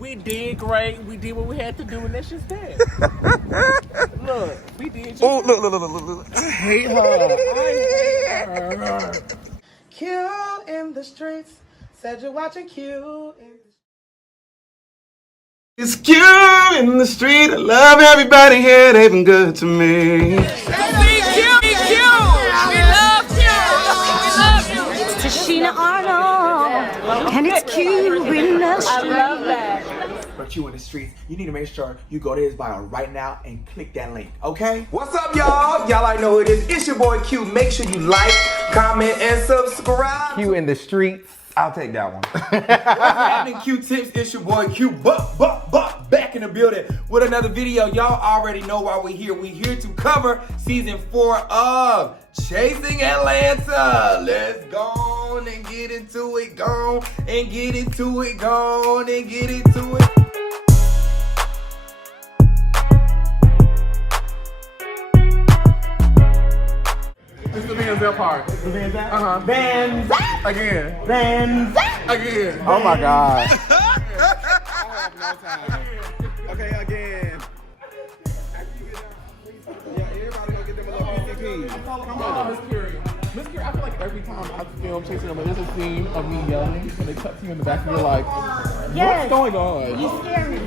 We did great. We did what we had to do, and that's just that. Look, we did. Oh, look. I hate her. Q in the streets. Said you're watching Q in the It's Q in the street. I love everybody here. They've been good to me. Tashina Arnold, and it's Q in the street. I love that. For Q in the streets, you need to make sure you go to his bio right now and click that link, okay? What's up, y'all? Y'all already know who it is. It's your boy Q. Make sure you like, comment, and subscribe. Q in the streets. I'll take that one. What's happening, Q tips? It's your boy Q. Back in the building with another video. Y'all already know why we're here. We're here to cover season 4 of Chasing Atlanta. Let's go on and get into it. Go and get into it. Go on and get into it. It's the Vanzap part. The Vanzap? Uh-huh. Vanzap! Again. Vanzap! Again. Oh my God. I have no time. Okay, again. Yeah, everybody gonna get them a little PCP. Come on, Miss Curie. Miss Curie, I feel like every time I film Chasing Them, there's a scene of me yelling, and they cut to you in the back, and you're like, what's going on? You scare me.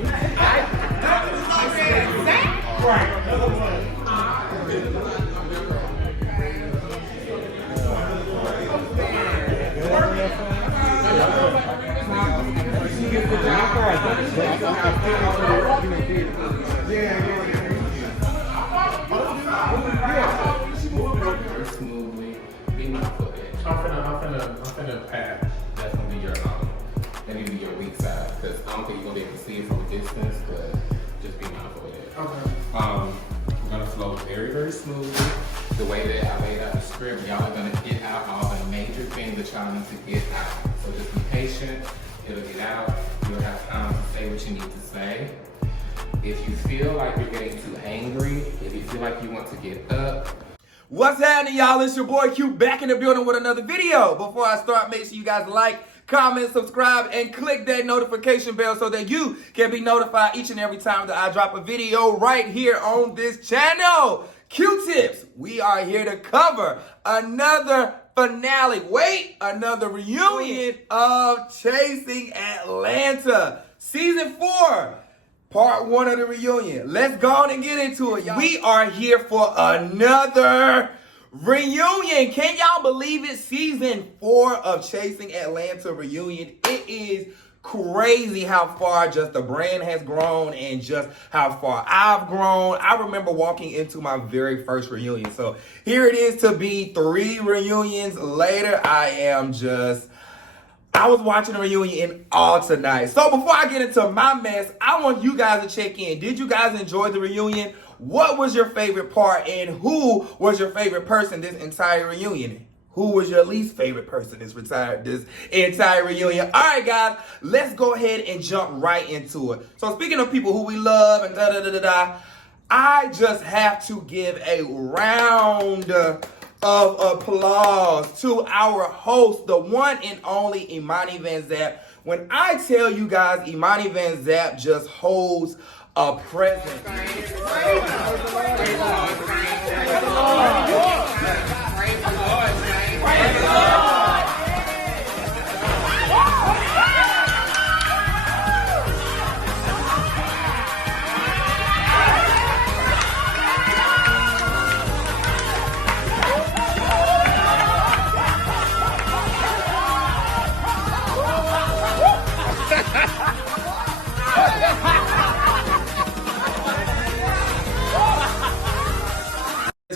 Smoothly, be mindful of it. I'm finna pat. That's gonna be your that need to be your weak side, because I don't think you're gonna be able to see it from a distance, but just be mindful of it. Okay. We're gonna flow very, very smoothly. The way that I laid out the script, y'all are gonna get out all the major things that y'all need to get out. So just be patient. It'll get out. You'll have time to say what you need to say. If you feel like you're getting too angry, if you feel like you want to get up, What's happening, y'all? It's your boy Q back in the building with another video. Before I start, make sure you guys like, comment, subscribe, and click that notification bell so that you can be notified each and every time that I drop a video right here on this channel. Q-tips, we are here to cover another finale. Wait, another reunion of Chasing Atlanta. Season 4. Part 1 of the reunion. Let's go on and get into it, y'all. We are here for another reunion. Can y'all believe it? Season 4 of Chasing Atlanta reunion. It is crazy how far just the brand has grown and just how far I've grown. I remember walking into my very first reunion. So here it is to be 3 reunions later. I was watching the reunion in awe tonight. So before I get into my mess, I want you guys to check in. Did you guys enjoy the reunion? What was your favorite part, and who was your favorite person this entire reunion? Who was your least favorite person this entire reunion? All right, guys, let's go ahead and jump right into it. So speaking of people who we love and I just have to give a round of applause to our host, the one and only Imani Vanzap. When I tell you guys, Imani Vanzap just holds a presence.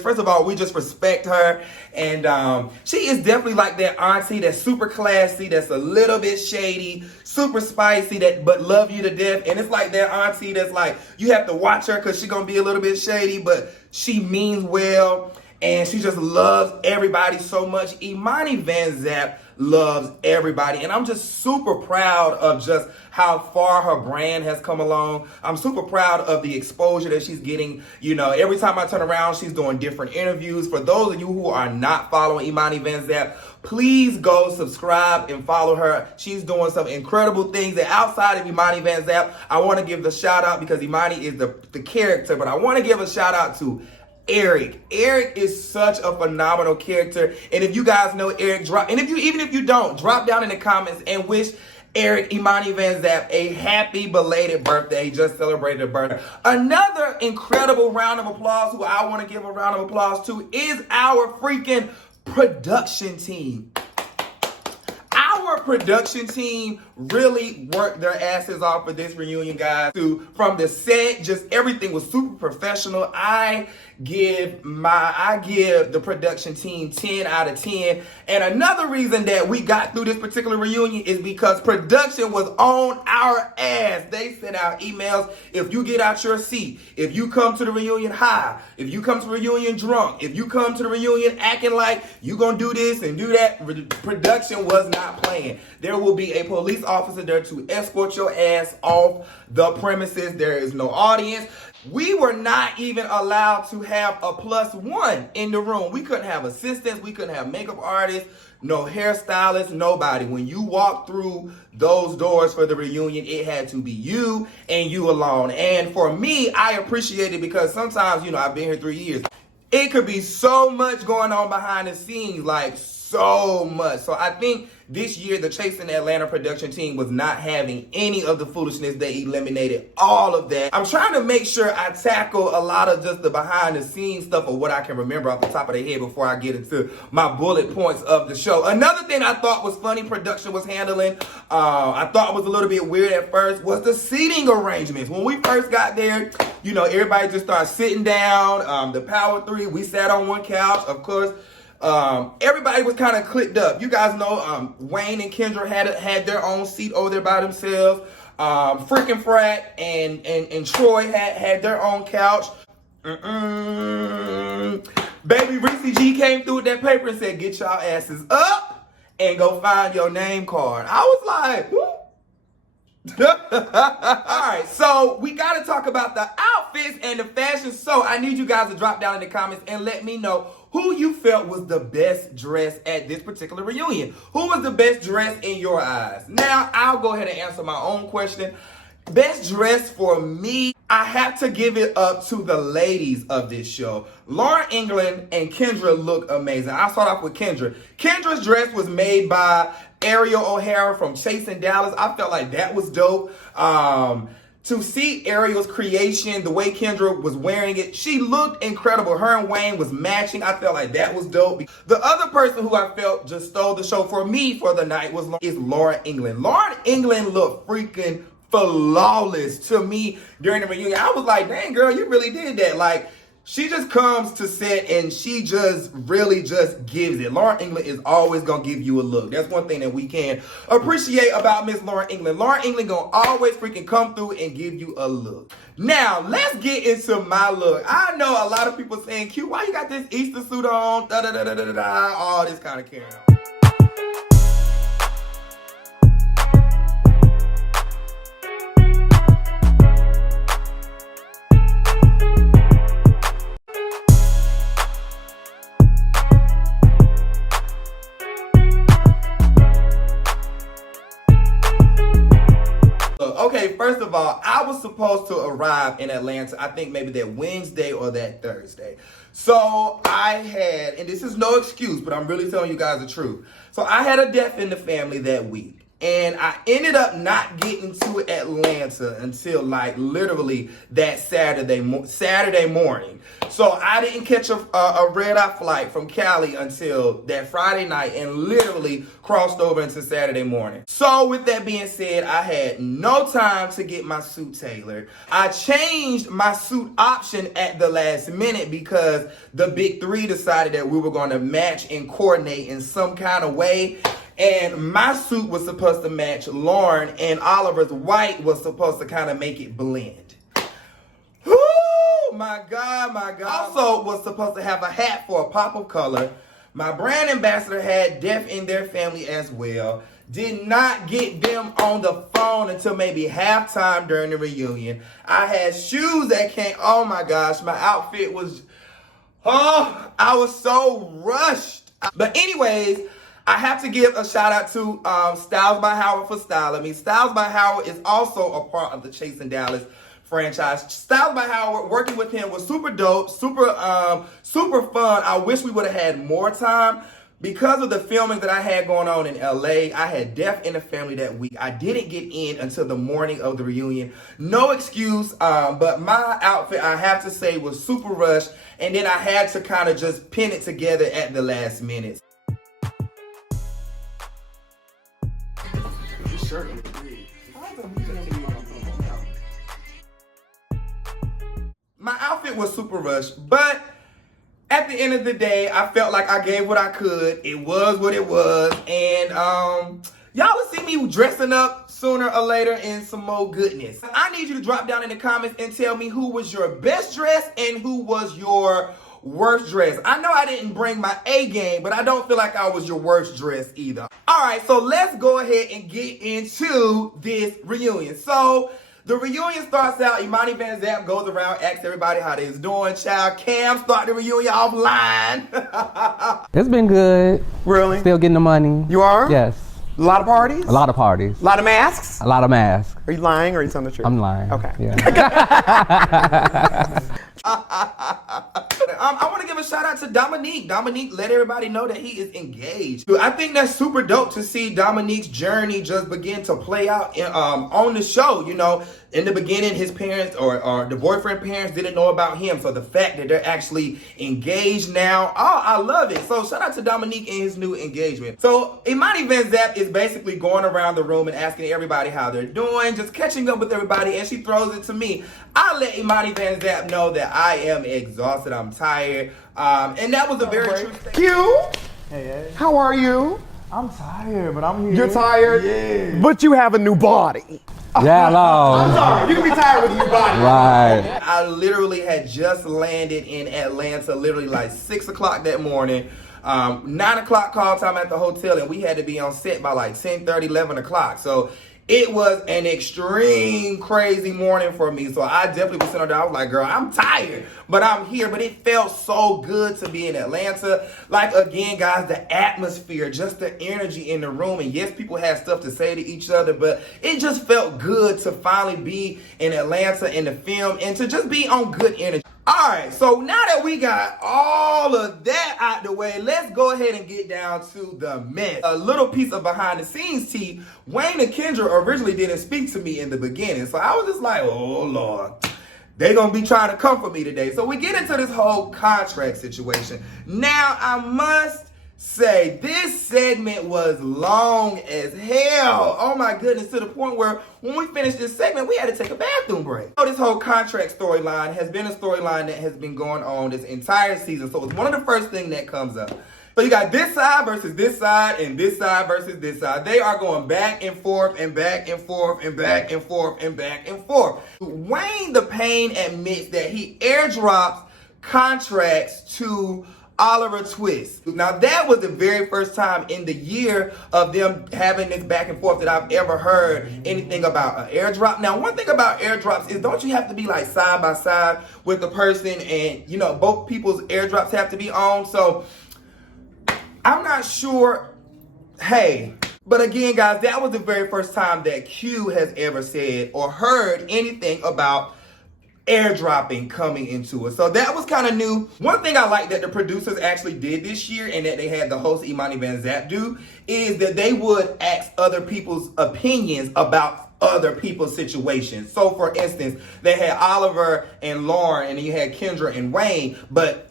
First of all, we just respect her, and she is definitely like that auntie that's super classy, that's a little bit shady, super spicy, but love you to death. And it's like that auntie that's like, you have to watch her because she's gonna be a little bit shady, but she means well, and she just loves everybody so much. Imani Vanzap loves everybody. And I'm just super proud of just how far her brand has come along. I'm super proud of the exposure that she's getting. You know, every time I turn around, she's doing different interviews. For those of you who are not following Imani Vanzap, please go subscribe and follow her. She's doing some incredible things. And outside of Imani Vanzap, I want to give the shout out because Imani is the character, but I want to give a shout out to Eric. Eric is such a phenomenal character. And if you guys know Eric, even if you don't, drop down in the comments and wish Eric Imani Vanzap a happy belated birthday. He just celebrated a birthday. Another incredible round of applause who I want to give a round of applause to is our freaking production team. Our production team really worked their asses off for this reunion, guys. From the set, just everything was super professional. I give the production team 10 out of 10. And another reason that we got through this particular reunion is because production was on our ass. They sent out emails. If you get out your seat, if you come to the reunion high, if you come to the reunion drunk, if you come to the reunion acting like you gonna do this and do that, production was not playing. There will be a police officer there to escort your ass off the premises. There is no audience. We were not even allowed to have a +1 in the room. We couldn't have assistants. We couldn't have makeup artists, no hairstylists, nobody. When you walk through those doors for the reunion, it had to be you and you alone. And for me, I appreciate it because sometimes, you know, I've been here 3 years. It could be so much going on behind the scenes, like so much. So I think this year, the Chasing Atlanta production team was not having any of the foolishness. They eliminated all of that. I'm trying to make sure I tackle a lot of just the behind the scenes stuff of what I can remember off the top of the head before I get into my bullet points of the show. Another thing I thought was funny production was handling, I thought was a little bit weird at first, was the seating arrangements. When we first got there, you know, everybody just started sitting down. The Power Three, we sat on one couch, of course. Everybody was kind of clicked up. You guys know Wayne and Kendra had their own seat over there by themselves. Freaking Frat and Troy had their own couch. Baby Richie G came through with that paper and said, "Get y'all asses up and go find your name card." I was like, whoop. Alright, so we gotta talk about the outfits and the fashion. So I need you guys to drop down in the comments and let me know who you felt was the best dressed at this particular reunion. Who was the best dressed in your eyes? Now, I'll go ahead and answer my own question. Best dressed for me, I have to give it up to the ladies of this show. Lauren England and Kendra look amazing. I'll start off with Kendra. Kendra's dress was made by Ariel O'Hara from Chasing Dallas. I felt like that was dope. To see Ariel's creation, the way Kendra was wearing it, she looked incredible. Her and Wayne was matching. I felt like that was dope. The other person who I felt just stole the show for me for the night is Lauren England. Lauren England looked freaking flawless to me during the reunion. I was like, dang girl, you really did that. Like, she just comes to set and she just really just gives it. Lauren England is always gonna give you a look. That's one thing that we can appreciate about Miss Lauren England. Lauren England gonna always freaking come through and give you a look. Now, let's get into my look. I know a lot of people saying, Q, why you got this Easter suit on? Da-da-da-da-da-da, all this kind of carrying on. Okay, first of all, I was supposed to arrive in Atlanta, I think maybe that Wednesday or that Thursday. So I had, and this is no excuse, but I'm really telling you guys the truth. So I had a death in the family that week. And I ended up not getting to Atlanta until like literally that Saturday morning. So I didn't catch a red-eye flight from Cali until that Friday night and literally crossed over into Saturday morning. So with that being said, I had no time to get my suit tailored. I changed my suit option at the last minute because the big three decided that we were going to match and coordinate in some kind of way. And my suit was supposed to match Lauren, and Oliver's white was supposed to kind of make it blend. Whoo! My God, my God. Also was supposed to have a hat for a pop of color. My brand ambassador had death in their family as well. Did not get them on the phone until maybe halftime during the reunion. I had shoes that came, oh my gosh, my outfit was, oh, I was so rushed. But anyways, I have to give a shout out to Styles by Howard for styling me. Styles by Howard is also a part of the Chasing Dallas franchise. Styles by Howard, working with him was super dope, super fun. I wish we would have had more time. Because of the filming that I had going on in LA, I had death in the family that week. I didn't get in until the morning of the reunion. No excuse, but my outfit, I have to say, was super rushed. And then I had to kind of just pin it together at the last minute. My outfit was super rushed, but at the end of the day, I felt like I gave what I could. It was what it was. And y'all will see me dressing up sooner or later in some more goodness. I need you to drop down in the comments and tell me who was your best dress and who was your worst dress. I know I didn't bring my A game, but I don't feel like I was your worst dress either. All right, so let's go ahead and get into this reunion. So the reunion starts out, Imani Vanzap goes around, asks everybody how they's doing. Child Cam start the reunion offline. It's been good. Really? Still getting the money. You are? Yes. A lot of parties? A lot of parties. A lot of masks? A lot of masks. Are you lying or are you telling the truth? I'm lying. Okay. Yeah. I want to give a shout out to Dominique. Dominique let everybody know that he is engaged. I think that's super dope to see Dominique's journey just begin to play out on the show. You know, in the beginning, his parents or the boyfriend parents didn't know about him. So the fact that they're actually engaged now, oh, I love it. So shout out to Dominique and his new engagement. So Imani Vanzap is basically going around the room and asking everybody how they're doing, just catching up with everybody, and she throws it to me. I let Imani Vanzap know that I am exhausted, I'm tired, and that was a very true statement. Q, Hey, how are you? I'm tired, but I'm here. You're tired? Yeah. But you have a new body. Yeah, hello. I'm sorry, you can be tired with a new body. Right. I literally had just landed in Atlanta, literally like 6 o'clock that morning. 9 o'clock call time at the hotel, and we had to be on set by like 10:30, 11 o'clock. So it was an extreme crazy morning for me. So I definitely was sitting there. I was like, girl, I'm tired, but I'm here. But it felt so good to be in Atlanta. Like, again, guys, the atmosphere, just the energy in the room. And yes, people had stuff to say to each other, but it just felt good to finally be in Atlanta in the film and to just be on good energy. All right, so now that we got all of that out the way, let's go ahead and get down to the mess. A little piece of behind the scenes tea. Wayne and Kendra originally didn't speak to me in the beginning, so I was just like, oh Lord, they gonna be trying to come for me today. So we get into this whole contract situation. Now I must say, this segment was long as hell. Oh my goodness, to the point where when we finished this segment, we had to take a bathroom break. So this whole contract storyline has been a storyline that has been going on this entire season. So it's one of the first things that comes up. So you got this side versus this side and this side versus this side. They are going back and forth and back and forth and back and forth and back and forth. Wayne the Pain admits that he airdrops contracts to Oliver Twist. Now that was the very first time in the year of them having this back and forth that I've ever heard anything about an airdrop. Now one thing about airdrops is, don't you have to be like side by side with the person, and you know both people's airdrops have to be on. So I'm not sure. Hey, but again guys, that was the very first time that Q has ever said or heard anything about airdropping coming into it. So that was kind of new. One thing I like that the producers actually did this year, and that they had the host Imani Vanzap do, is that they would ask other people's opinions about other people's situations. So for instance, they had Oliver and Lauren, and then you had Kendra and Wayne, but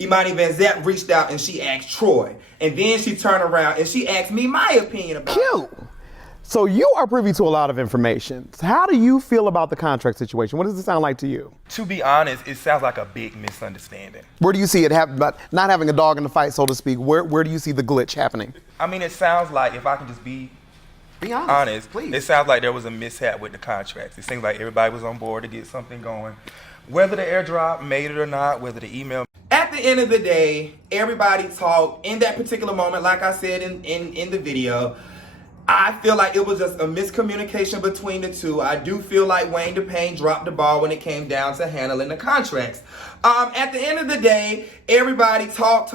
Imani Vanzap reached out and she asked Troy. And then she turned around and she asked me my opinion about Q. So you are privy to a lot of information. How do you feel about the contract situation? What does it sound like to you? To be honest, it sounds like a big misunderstanding. Where do you see it happen, but not having a dog in the fight, so to speak? Where do you see the glitch happening? I mean, it sounds like, if I can just be honest, please. It sounds like there was a mishap with the contracts. It seems like everybody was on board to get something going. Whether the airdrop made it or not, whether the email. At the end of the day, everybody talked in that particular moment, like I said in the video. I feel like it was just a miscommunication between the two. I do feel like Wayne DePayne dropped the ball when it came down to handling the contracts. At the end of the day, everybody talk.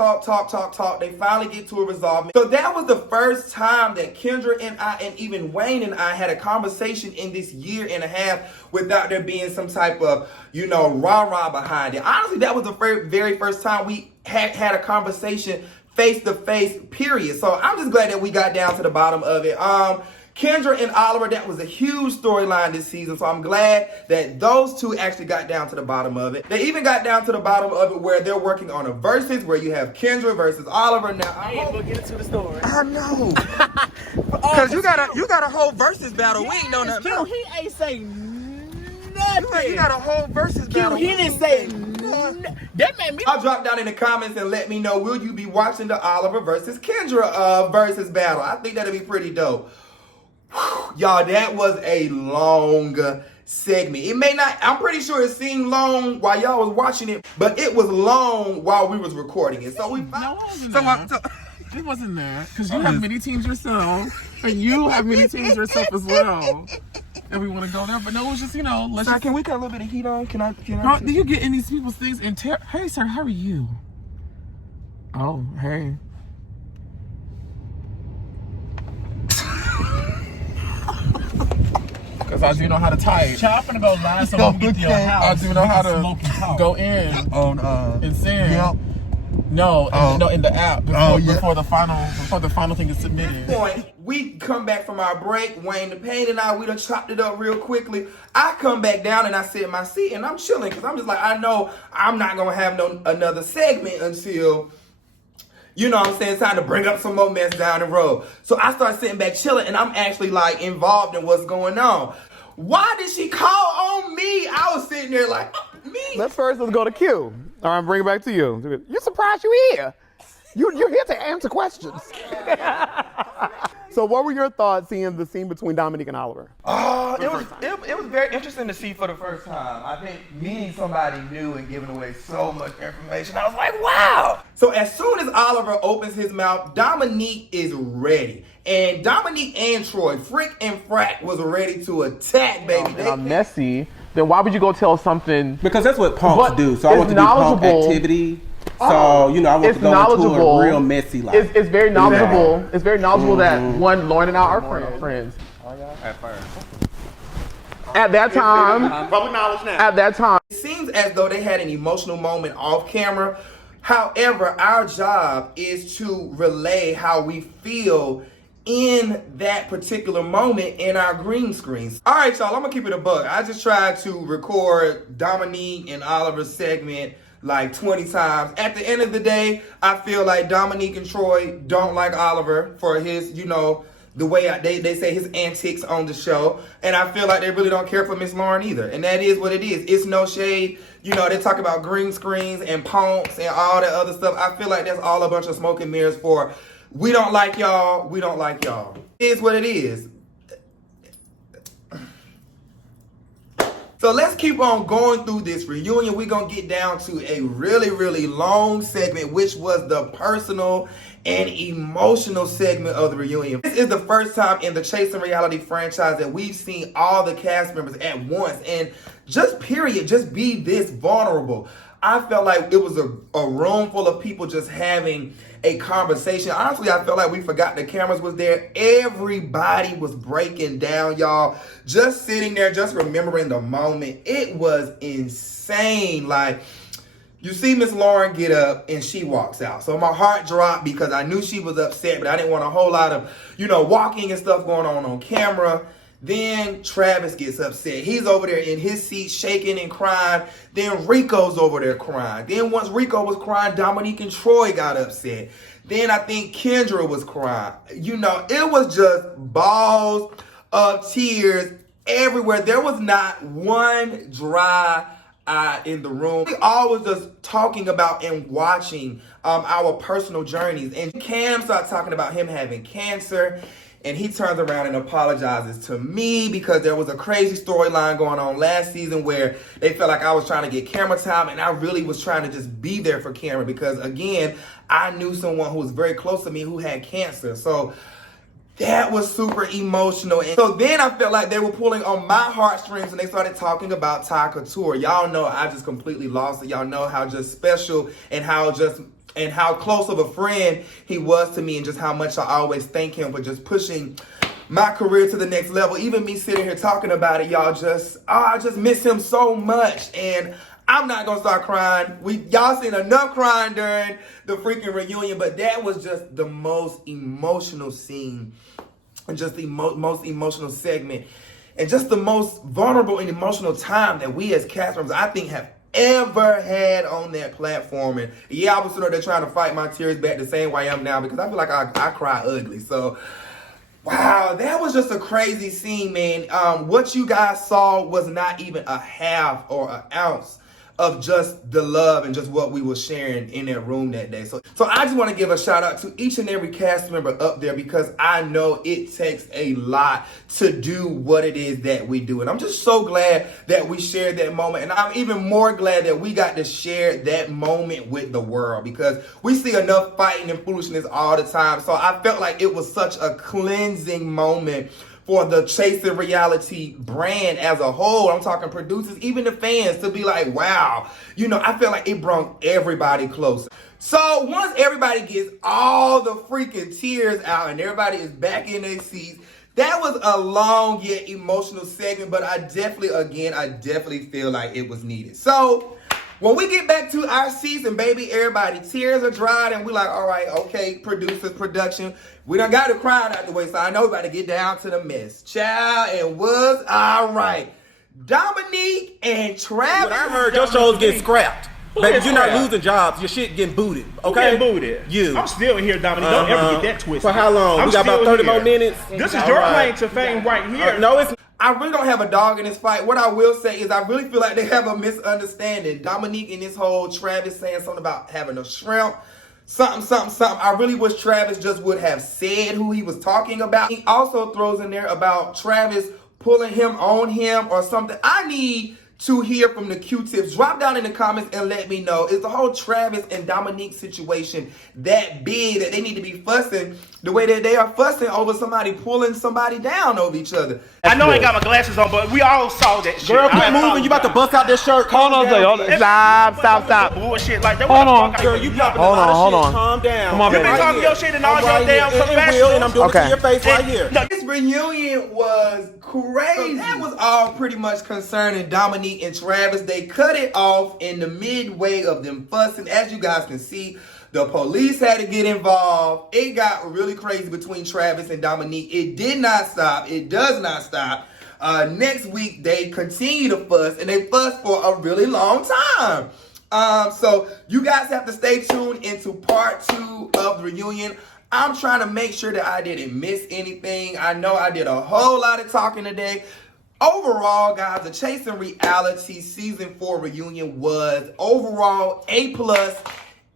They finally get to a resolve. So that was the first time that Kendra and I, and even Wayne and I, had a conversation in this year and a half without there being some type of, rah-rah behind it. Honestly, that was the very first time we had a conversation face-to-face, period. So I'm just glad that we got down to the bottom of it. Kendra and Oliver, that was a huge storyline this season, so I'm glad that those two actually got down to the bottom of it. They even got down to the bottom of it where they're working on a versus, where you have Kendra versus Oliver. Now, We'll get into the story. I know. Because you got a whole versus battle. We ain't know nothing else. He ain't say nothing. You got a whole versus battle. He didn't say nothing. That made me. I'll drop down in the comments and let me know, will you be watching the Oliver versus Kendra versus battle? I think that'd be pretty dope. Y'all, that was a long segment. It may not, I'm pretty sure it seemed long while y'all was watching it, but it was long while we was recording it. So we It wasn't that. Because you have many teams yourself, and you have many teams yourself as well. And we want to go there, but no, it was just, let's Sir, just... can we cut a little bit of heat on? Can I? Girl, do you get in these people's things and hey, sir, how are you? Oh, hey. Because I do know how to type. Child finna go live so we can get to your house. I do know how to go in on and send. Yep. No, in the app before the final thing is submitted. Point, we come back from our break. Wayne DePayne and I, we done chopped it up real quickly. I come back down and I sit in my seat and I'm chilling because I'm just like, I know I'm not gonna have another segment until, it's time to bring up some more mess down the road. So I start sitting back chilling and I'm actually like involved in what's going on. Why did she call on me? I was sitting there like, me? Let's go to Q. All right, bring it back to you. You're surprised you're here. You're here to answer questions. So what were your thoughts seeing the scene between Dominique and Oliver? It was very interesting to see for the first time. I think meeting somebody new and giving away so much information, I was like, wow. So as soon as Oliver opens his mouth, Dominique is ready. And Dominique and Troy, Frick and Frack, was ready to attack, baby. I'm messy. Then why would you go tell something? Because that's what punks do. So I want to do punk activity. So, I want to go into a real messy life. It's very knowledgeable. Yeah. It's very knowledgeable that Lauren and I are friends. At first. At that time. Public knowledge now. At that time. It seems as though they had an emotional moment off camera. However, our job is to relay how we feel in that particular moment in our green screens. All right, y'all, I'm gonna keep it a buck. I just tried to record Dominique and Oliver's segment like 20 times. At the end of the day, I feel like Dominique and Troy don't like Oliver for his, the way they say his antics on the show. And I feel like they really don't care for Miss Lauren either. And that is what it is. It's no shade. They talk about green screens and punks and all that other stuff. I feel like that's all a bunch of smoke and mirrors for, we don't like y'all, we don't like y'all. It is what it is. So let's keep on going through this reunion. We're going to get down to a really, really long segment, which was the personal and emotional segment of the reunion. This is the first time in the Chasing Reality franchise that we've seen all the cast members at once and just be this vulnerable. I felt like it was a room full of people just having a conversation. Honestly, I felt like we forgot the cameras was there. Everybody was breaking down, y'all. Just sitting there, just remembering the moment. It was insane. Like, you see Miss Lauren get up and she walks out. So my heart dropped because I knew she was upset, but I didn't want a whole lot of, walking and stuff going on camera. Then Travis gets upset. He's over there in his seat shaking and crying. Then Rico's over there crying. Then once Rico was crying, Dominique and Troy got upset. Then I think Kendra was crying. It was just balls of tears everywhere. There was not one dry eye in the room. We all was just talking about and watching our personal journeys. And Cam started talking about him having cancer. and he turns around and apologizes to me because there was a crazy storyline going on last season where they felt like I was trying to get camera time, and I really was trying to just be there for camera because, again, I knew someone who was very close to me who had cancer. So that was super emotional. And so then I felt like they were pulling on my heartstrings and they started talking about Ty Couture. Y'all know I just completely lost it. Y'all know how just special and how close of a friend he was to me, and just how much I always thank him for just pushing my career to the next level. Even me sitting here talking about it, y'all I just miss him so much. And I'm not gonna start crying. Y'all seen enough crying during the freaking reunion, but that was just the most emotional scene, and just the most emotional segment, and just the most vulnerable and emotional time that we as cast members, I think, have ever had on that platform. And yeah, I was sitting there trying to fight my tears back the same way I am now because I feel like I cry ugly. So wow, that was just a crazy scene, man. What you guys saw was not even a half or an ounce of just the love and just what we were sharing in that room that day. So I just want to give a shout out to each and every cast member up there, because I know it takes a lot to do what it is that we do. And I'm just so glad that we shared that moment. And I'm even more glad that we got to share that moment with the world, because we see enough fighting and foolishness all the time. So I felt like it was such a cleansing moment for the Chasing Reality brand as a whole. I'm talking producers, even the fans, to be like, wow. You know, I feel like it brought everybody closer. So once everybody gets all the freaking tears out and everybody is back in their seats, that was a long yet emotional segment, but I definitely feel like it was needed. So when we get back to our season, baby, everybody, tears are dried, and we're like, all right, okay, producers, production, we done got the crowd out the way, so I know we got to get down to the mess. Child, it was all right. Dominique and Travis. But I heard your shows get scrapped. Baby, you're not losing jobs. Your shit getting booted. Okay? Who getting booted? You. I'm still here, Dominique. Don't ever get that twisted. For how long? We got about 30 more minutes. This is your claim to fame right here. No, it's I really don't have a dog in this fight. What I will say is I really feel like they have a misunderstanding. Dominique and this whole Travis saying something about having a shrimp, something. I really wish Travis just would have said who he was talking about. He also throws in there about Travis pulling him on him or something. I need to hear from the Q-tips. Drop down in the comments and let me know. Is the whole Travis and Dominique situation that big that they need to be fussing the way that they are fussing over somebody pulling somebody down over each other? I know I ain't got my glasses on, but we all saw that shit. girl, quit moving. You about to bust out this shirt. Hold on, stop. Bullshit like that. Hold on. Girl, you dropping Hold a lot of on, shit. hold on. Calm down. Come on, You baby. been talking your shit in all your damn It will, confessionals. and I'm doing it to your face right here. No, This reunion was crazy. So that was all pretty much concerning Dominique and Travis. They cut it off in the midway of them fussing. As you guys can see, the police had to get involved. It got really crazy between Travis and Dominique. It did not stop. It does not stop. Next week, they continue to fuss, and they fuss for a really long time. So you guys have to stay tuned into part 2 of the reunion. I'm trying to make sure that I didn't miss anything. I know I did a whole lot of talking today. Overall, guys, the Chasing Reality Season 4 reunion was overall A+,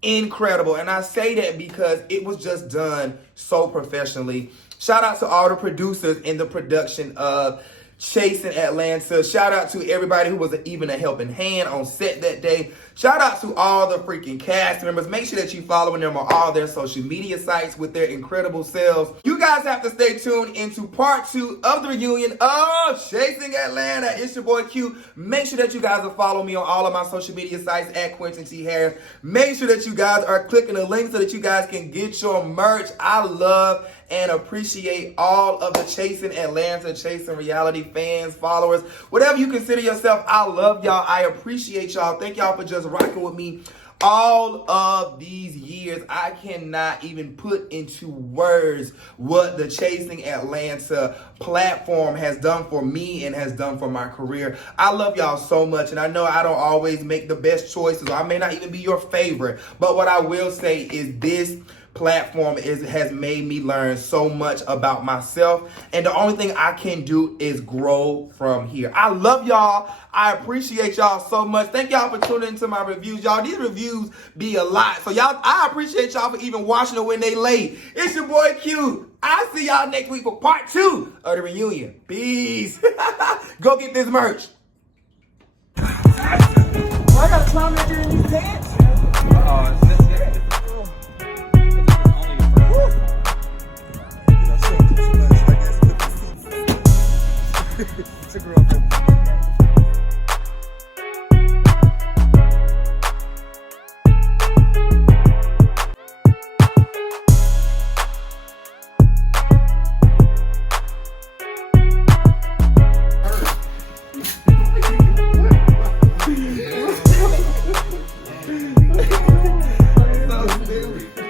incredible. And I say that because it was just done so professionally. Shout out to all the producers in the production of Chasing Atlanta. Shout out to everybody who was even a helping hand on set that day. Shout out to all the freaking cast members. Make sure that you following them on all their social media sites with their incredible selves. You guys have to stay tuned into part 2 of the reunion of Chasing Atlanta. It's your boy Q. Make sure that you guys will follow me on all of my social media sites at Quentin T. Harris. Make sure that you guys are clicking the link so that you guys can get your merch. I love and appreciate all of the Chasing Atlanta, Chasing Reality fans, followers, whatever you consider yourself. I love y'all. I appreciate y'all. Thank y'all for just rocking with me all of these years. I cannot even put into words what the Chasing Atlanta platform has done for me and has done for my career. I love y'all so much, and I know I don't always make the best choices. I may not even be your favorite, but what I will say is this platform has made me learn so much about myself, and the only thing I can do is grow from here. I love y'all. I appreciate y'all so much. Thank y'all for tuning into my reviews, y'all. These reviews be a lot, so y'all, I appreciate y'all for even watching it when they late. It's your boy Q. I'll see y'all next week for part 2 of the reunion. Peace. Go get this merch. I gotta climb in during these dance. It's a girl. So stupid.